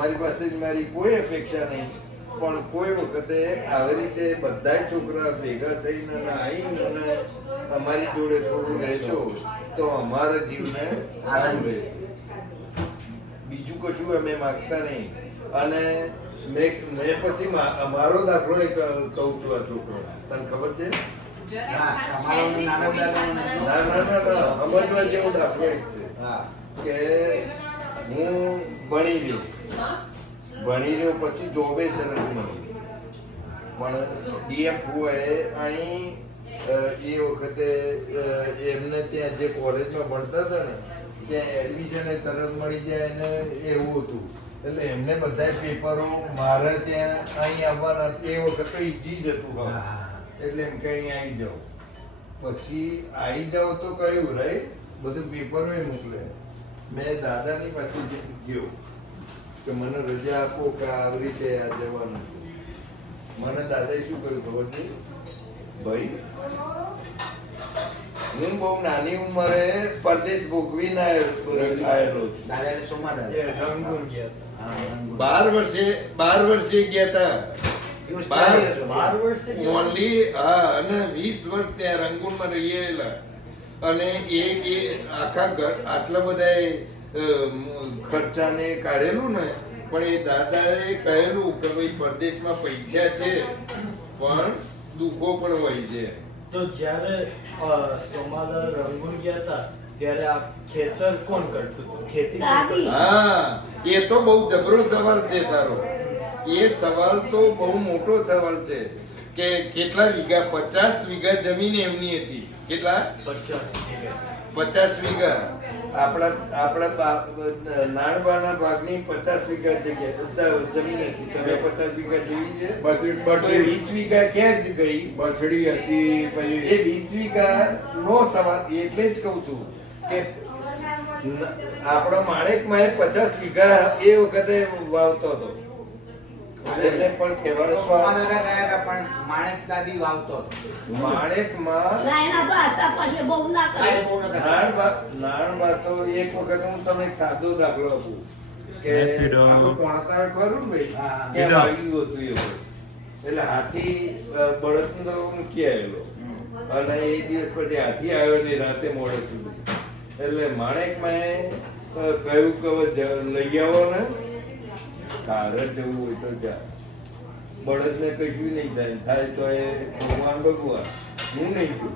મારી પાસે મારી કોઈ અપેક્ષા નહીં, પણ કોઈ વખતે આવી રીતે બધા છોકરા ભેગા થઈને આવીને અમારી જોડે થોડું રહેશો તો અમારા જીવને સારું રહેશે. બીજું કશું અમે માગતા નહીં. અને મેં પછી અમારો દાખલો એક કહું છું. આ છોકરો તને ખબર છે? સમજવા જેવો દાખલો એક છે કે હું ભણી રહ્યો પછી જોબે સરસ મળી, પણ ડીએફ હોય અહીં એ વખતે એમને ત્યાં જે કોલેજમાં ભણતા હતા ને ત્યાં એડમિશન તરત મળી જાય ને એવું હતું. એટલે એમને બધા પેપરો મારે ત્યાં અહીં આવવાના એ વખતે ઈજી જ હતું. એટલે એમ કે અહીં આવી જાઓ. પછી આવી જાઓ તો કયું રાઈટ બધું પેપરો મોકલે. મેં દાદાની પાછી ગયો કે મને રજા આપો કે આવી રીતે આ જવાનું છે. મને દાદાએ શું કહ્યું ખબર છે? ભાઈ હું બહુ નાની ઉંમરે પરદેશ ભોગવીને આવેલો છું. 12 વર્ષે ગયા હતા. ઓનલી અને 20 વર્ષ ત્યાં રંગૂનમાં રહેલા. અને એ આખા ઘર આટલા બધા ખર્ચાને કાઢેલું ને, પણ એ દાદાએ કહેલું કે ભાઈ પરદેશમાં પૈસા છે પણ દુઃખો પણ હોય છે. તો જ્યારે સોમાલા રંગૂન ગયા હતા ત્યારે આ ખેતર કોણ કરતું હતું? ખેતી? હા, એ તો બહુ જબરો સવાલ છે તારો. એ સવાલ તો બહુ મોટો સવાલ છે કે કેટલા વીઘા? 50 વીઘા જમીન એમની હતી. કેટલા? 50 વીઘા. આપણા નાનબાના ભાગની 50 વીઘા જગ્યા જમીન હતી. તમે 50 વીઘા જોઈ છે? 20 વીઘા ક્યાં જ ગઈ? બછડી હતી. પછી એ 20 વીઘા નો સવાલ. એટલે જ કહું છું કે આપણો માણેકમાં 50 વીઘા એ વખતે વાવતો હતો. એટલે પણ કહેવાનો પણ માણેક દાદી વાવતો માણેકમાં નાણબા તો એક વખત હું તમને એક સાદો દાખલો આપું કે આપણું પોણતાળ ખરું ને ભાઈ ત્યાં વાગ્યું હતું એ વખત. એટલે હાથી બળદ તો મૂકી આવેલો અને એ દિવસ પછી હાથી આવ્યો ને રાતે મોડે સુધી. એટલે માણેકમાં કહ્યું કે લઈ આવો ને, તારે જવું હોય તો જા. બળદ ને કશું નહીં થાય તો એ ભગવાન હું નહીં છું.